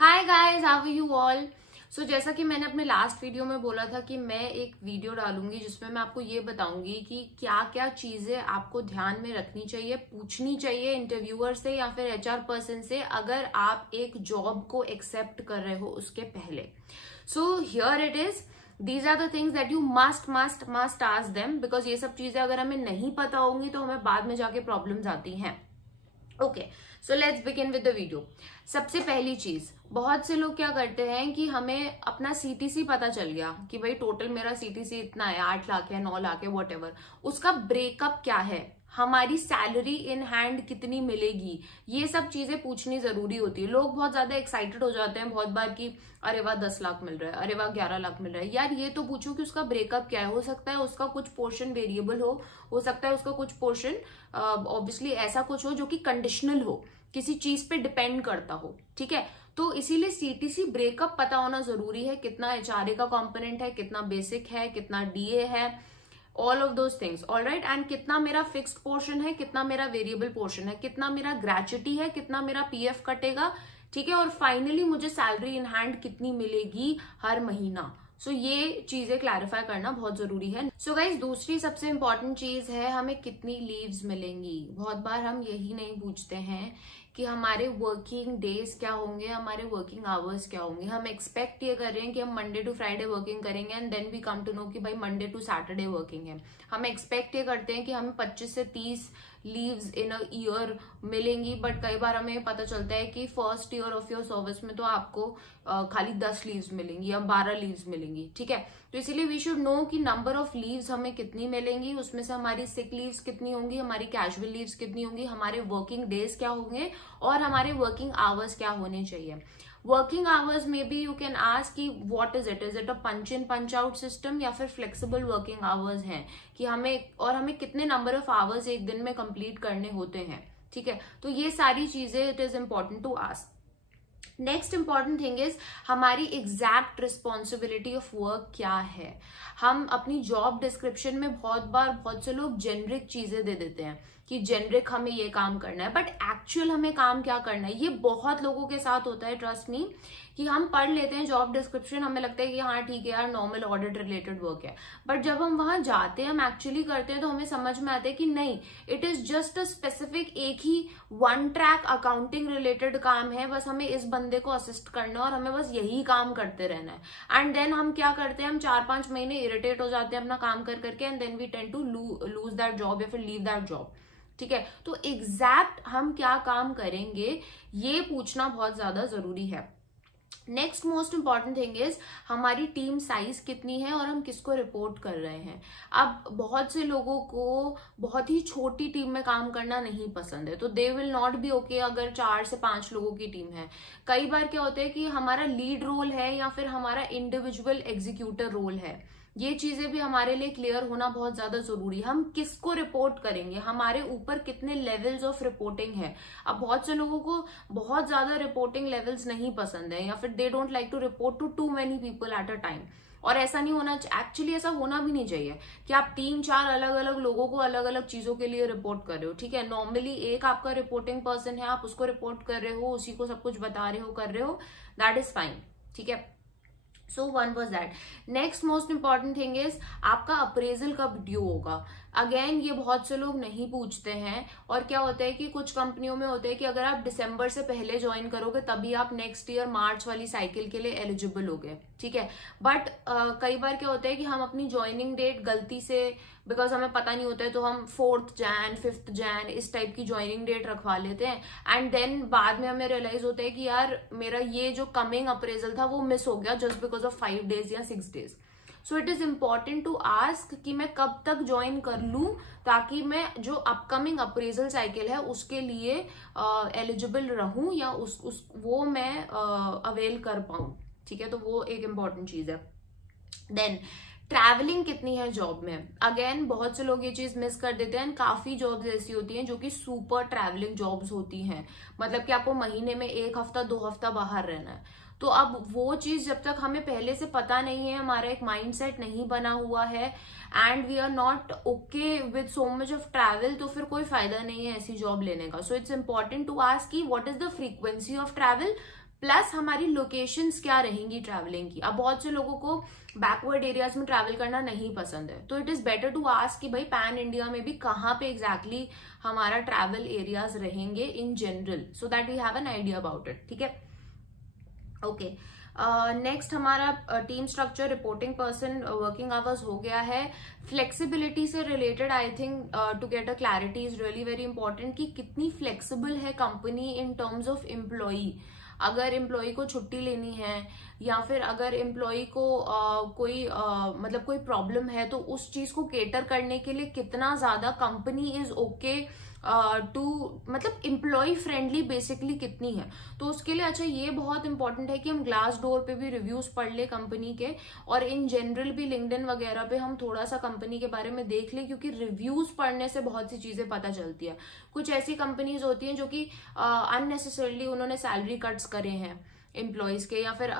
Hi guys, how are you all. So जैसा कि मैंने अपने लास्ट वीडियो में बोला था कि मैं एक वीडियो डालूंगी जिसमें मैं आपको ये बताऊंगी कि क्या क्या चीजें आपको ध्यान में रखनी चाहिए, पूछनी चाहिए इंटरव्यूअर से या फिर एचआर पर्सन से अगर आप एक जॉब को एक्सेप्ट कर रहे हो उसके पहले। So here it is, these are the things that you must ask them, because ये सब चीजें अगर हमें नहीं पता होंगी तो हमें बाद में जाके प्रॉब्लम्स आती हैं। Okay, so let's begin with the video. सबसे पहली चीज, बहुत से लोग क्या करते हैं कि हमें अपना सीटीसी पता चल गया कि भाई टोटल मेरा सीटीसी इतना है, 8 लाख है, 9 लाख है, वॉट एवर, उसका ब्रेकअप क्या है, हमारी सैलरी इन हैंड कितनी मिलेगी, ये सब चीजें पूछनी जरूरी होती है। लोग बहुत ज्यादा एक्साइटेड हो जाते हैं बहुत बार कि अरे वाह 10 लाख मिल रहा है, अरे वाह 11 लाख मिल रहा है। यार ये तो पूछो कि उसका ब्रेकअप क्या है। हो सकता है उसका कुछ पोर्शन वेरिएबल हो सकता है उसका कुछ पोर्शन ऑब्वियसली ऐसा कुछ हो जो कि कंडीशनल हो, किसी चीज पे डिपेंड करता हो। ठीक है, तो इसीलिए सीटीसी ब्रेकअप पता होना जरूरी है। कितना एचआरए का कंपोनेंट है, कितना बेसिक है, कितना डीए है, all of those things. All right, and कितना मेरा फिक्स्ड पोर्शन है, कितना मेरा वेरिएबल पोर्शन है, कितना मेरा ग्रेच्युटी है, कितना मेरा पीएफ कटेगा। ठीक है, और फाइनली मुझे सैलरी इन हैंड कितनी मिलेगी हर महीना। सो ये चीजें क्लैरिफाई करना बहुत जरूरी है। सो गाइज, दूसरी सबसे इंपॉर्टेंट चीज है हमें कितनी लीव्स मिलेंगी। बहुत बार हम यही नहीं पूछते हैं कि हमारे वर्किंग डेज क्या होंगे, हमारे वर्किंग आवर्स क्या होंगे। हम एक्सपेक्ट ये कर रहे हैं कि हम मंडे टू फ्राइडे वर्किंग करेंगे and then we come to know कि भाई मंडे टू सैटरडे वर्किंग है। हम एक्सपेक्ट ये करते हैं कि हमें 25 से 30 लीव्स इन अ ईयर मिलेंगी, बट कई बार हमें पता चलता है कि first year of your service में तो आपको खाली 10 लीव्स मिलेंगी या 12 लीव्स मिलेंगी। ठीक है, तो इसीलिए वी शुड नो कि नंबर ऑफ लीव्स हमें कितनी मिलेंगी, उसमें से हमारी सिक लीव्स कितनी होंगी, हमारी कैजुअल लीव्स कितनी होंगी, हमारे वर्किंग डेज क्या होंगे और हमारे वर्किंग आवर्स क्या होने चाहिए। वर्किंग आवर्स में भी यू कैन आस्क कि what is it a punch in punch out system या फिर फ्लेक्सिबल वर्किंग आवर्स हैं कि हमें कितने नंबर ऑफ आवर्स एक दिन में कंप्लीट करने होते हैं। ठीक है, तो ये सारी चीजें it is important to ask. Next important thing is हमारी एग्जैक्ट रिस्पॉन्सिबिलिटी ऑफ वर्क क्या है। हम अपनी जॉब डिस्क्रिप्शन में बहुत से लोग जेनरिक चीजें दे देते हैं कि जेनरिक हमें ये काम करना है, बट एक्चुअल हमें काम क्या करना है। ये बहुत लोगों के साथ होता है, ट्रस्ट मी, कि हम पढ़ लेते हैं जॉब डिस्क्रिप्शन, हमें लगता है कि हाँ ठीक है यार नॉर्मल ऑडिट रिलेटेड वर्क है, बट जब हम वहां जाते हैं, हम एक्चुअली करते हैं तो हमें समझ में आता है कि नहीं, it is just a specific एक ही वन ट्रैक अकाउंटिंग रिलेटेड काम है। बस हमें इस बंदे को असिस्ट करना है और हमें बस यही काम करते रहना है। एंड देन हम क्या करते हैं, हम 4-5 महीने इरिटेट हो जाते हैं अपना काम कर करके, and then we tend to lose that job या फिर लीव दैट जॉब। ठीक है, तो एग्जैक्ट हम क्या काम करेंगे ये पूछना बहुत ज्यादा जरूरी है। Next most important thing is हमारी टीम साइज कितनी है और हम किसको रिपोर्ट कर रहे हैं। अब बहुत से लोगों को बहुत ही छोटी टीम में काम करना नहीं पसंद है, तो they will not be okay अगर 4 से 5 लोगों की टीम है। कई बार क्या होता है कि हमारा लीड रोल है या फिर हमारा इंडिविजुअल एग्जीक्यूटर रोल है। ये चीजें भी हमारे लिए क्लियर होना बहुत ज्यादा जरूरी है। हम किसको रिपोर्ट करेंगे, हमारे ऊपर कितने लेवल्स ऑफ रिपोर्टिंग है। अब बहुत से लोगों को बहुत ज्यादा रिपोर्टिंग लेवल्स नहीं पसंद है या फिर they don't like to report to many people at a time. और ऐसा नहीं होना, एक्चुअली ऐसा होना भी नहीं चाहिए कि आप 3-4 अलग अलग लोगों को अलग अलग चीजों के लिए रिपोर्ट कर रहे हो। ठीक है, नॉर्मली एक आपका रिपोर्टिंग पर्सन है, आप उसको रिपोर्ट कर रहे हो, उसी को सब कुछ बता रहे हो, कर रहे हो, दैट इज फाइन। ठीक है, so one was that. Next most important thing is आपका अप्रेजल कब ड्यू होगा। अगेन ये बहुत से लोग नहीं पूछते हैं, और क्या होता है कि कुछ कंपनियों में होता है कि अगर आप दिसंबर से पहले ज्वाइन करोगे तभी आप नेक्स्ट ईयर मार्च वाली साइकिल के लिए एलिजिबल होगे। ठीक है, बट कई बार क्या होता है कि हम अपनी ज्वाइनिंग डेट गलती से, बिकॉज हमें पता नहीं होता है, तो हम 4th Jan 5th Jan इस टाइप की ज्वाइनिंग डेट रखवा लेते हैं, एंड देन बाद में हमें रियलाइज होता है कि यार मेरा ये जो कमिंग अप्रेजल था वो मिस हो गया जस्ट बिकॉज ऑफ 5 days या 6 days। So it is important to ask कि मैं कब तक ज्वाइन कर लूं ताकि मैं जो अपकमिंग अप्रेजल साइकिल है उसके लिए एलिजिबल रहूं या वो मैं अवेल कर पाऊं। ठीक है, तो वो एक इम्पॉर्टेंट चीज है। देन ट्रैवलिंग कितनी है जॉब में। अगेन बहुत से लोग ये चीज मिस कर देते हैं। काफी जॉब्स ऐसी होती हैं जो कि सुपर ट्रैवलिंग जॉब्स होती हैं, मतलब कि आपको महीने में 1 हफ्ता 2 हफ्ता बाहर रहना है। तो अब वो चीज जब तक हमें पहले से पता नहीं है, हमारा एक माइंडसेट नहीं बना हुआ है and we are not okay with so much of travel, तो फिर कोई फायदा नहीं है ऐसी जॉब लेने का। So it's important to ask कि what is the frequency of travel, plus हमारी लोकेशंस क्या रहेंगी ट्रैवलिंग की। अब बहुत से लोगों को बैकवर्ड एरियाज में ट्रैवल करना नहीं पसंद है, तो it is better to ask कि भाई पैन इंडिया में भी कहाँ पे एग्जैक्टली हमारा ट्रैवल एरियाज रहेंगे in general, so that we have an idea about it. ठीक है, ओके। नेक्स्ट हमारा team structure, reporting person, working hours हो गया है। फ्लेक्सिबिलिटी से related I think to get a clarity is really very important कि कितनी फ्लेक्सिबल है company in terms of employee. अगर एम्प्लॉय को छुट्टी लेनी है या फिर अगर एम्प्लॉय को मतलब कोई प्रॉब्लम है, तो उस चीज को केटर करने के लिए कितना ज्यादा कंपनी इज ओके टू, मतलब एम्प्लॉय फ्रेंडली बेसिकली कितनी है। तो उसके लिए अच्छा ये बहुत इंपॉर्टेंट है कि हम ग्लास डोर पे भी रिव्यूज पढ़ ले कंपनी के, और इन जनरल भी लिंक्डइन वगैरह पे हम थोड़ा सा कंपनी के बारे में देख ले, क्योंकि रिव्यूज पढ़ने से बहुत सी चीजें पता चलती है। कुछ ऐसी कंपनीज होती हैं जो कि अननेसेसरली उन्होंने सैलरी कट्स करे हैं एम्प्लॉयज के, या फिर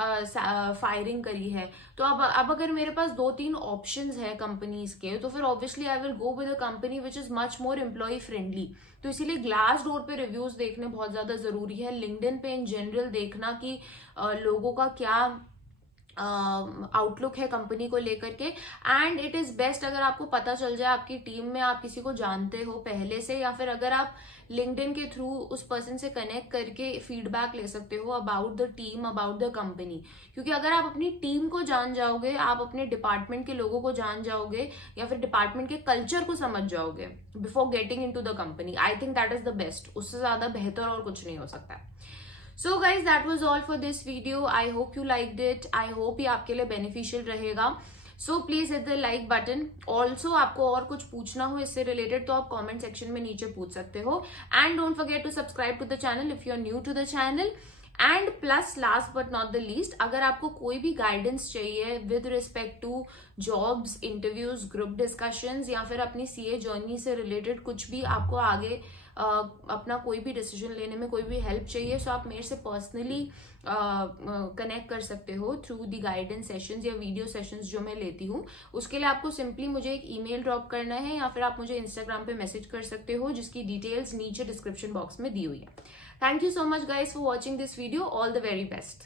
फायरिंग करी है। तो अब अगर मेरे पास 2-3 ऑप्शंस है कंपनीज के, तो फिर obviously I will go with a company which is much more employee friendly. तो इसीलिए ग्लास डोर पे रिव्यूज देखने बहुत ज्यादा जरूरी है। लिंक्डइन पे इन जनरल देखना कि लोगों का क्या आउटलुक है कंपनी को लेकर के। एंड इट इज बेस्ट अगर आपको पता चल जाए आपकी टीम में आप किसी को जानते हो पहले से, या फिर अगर आप लिंक्डइन के थ्रू उस पर्सन से कनेक्ट करके फीडबैक ले सकते हो about the team, about the company. क्योंकि अगर आप अपनी टीम को जान जाओगे, आप अपने डिपार्टमेंट के लोगों को जान जाओगे, या फिर डिपार्टमेंट के कल्चर को समझ जाओगे before getting into the company, I think that is the best. उससे ज्यादा बेहतर और कुछ नहीं हो सकता है। So guys, that was all for this video. I hope you liked it. I hope ये आपके लिए beneficial रहेगा। So please hit the like button. Also आपको और कुछ पूछना हो इससे related तो आप comment section में नीचे पूछ सकते हो। And don't forget to subscribe to the channel if you're new to the channel. And plus last but not the least, अगर आपको कोई भी गाइडेंस चाहिए with respect to jobs, interviews, group discussions, या फिर अपनी सीए जर्नी से related कुछ भी आपको आगे अपना कोई भी डिसीजन लेने में कोई भी हेल्प चाहिए, सो आप मेरे से पर्सनली कनेक्ट कर सकते हो थ्रू द गाइडेंस सेशंस या वीडियो सेशंस जो मैं लेती हूँ। उसके लिए आपको सिंपली मुझे एक ईमेल ड्रॉप करना है, या फिर आप मुझे इंस्टाग्राम पे मैसेज कर सकते हो, जिसकी डिटेल्स नीचे डिस्क्रिप्शन बॉक्स में दी हुई है। Thank you so much guys for watching this video. All the very best.